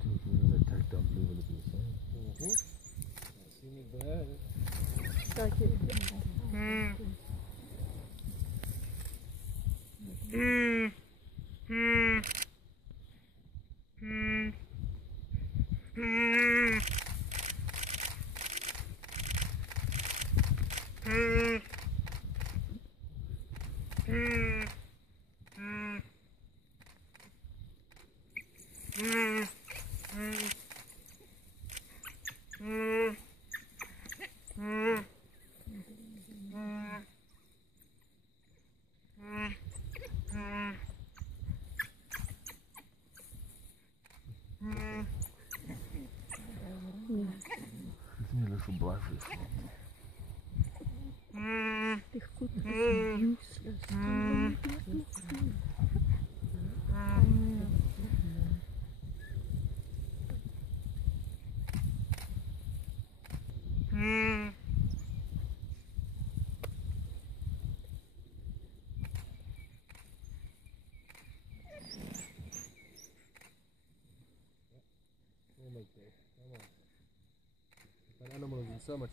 to if you attack down blue wildebees. Not see me bad. Nie lustig blijven. Echt goed, useless. We'll make this. Come on. An animal is in so much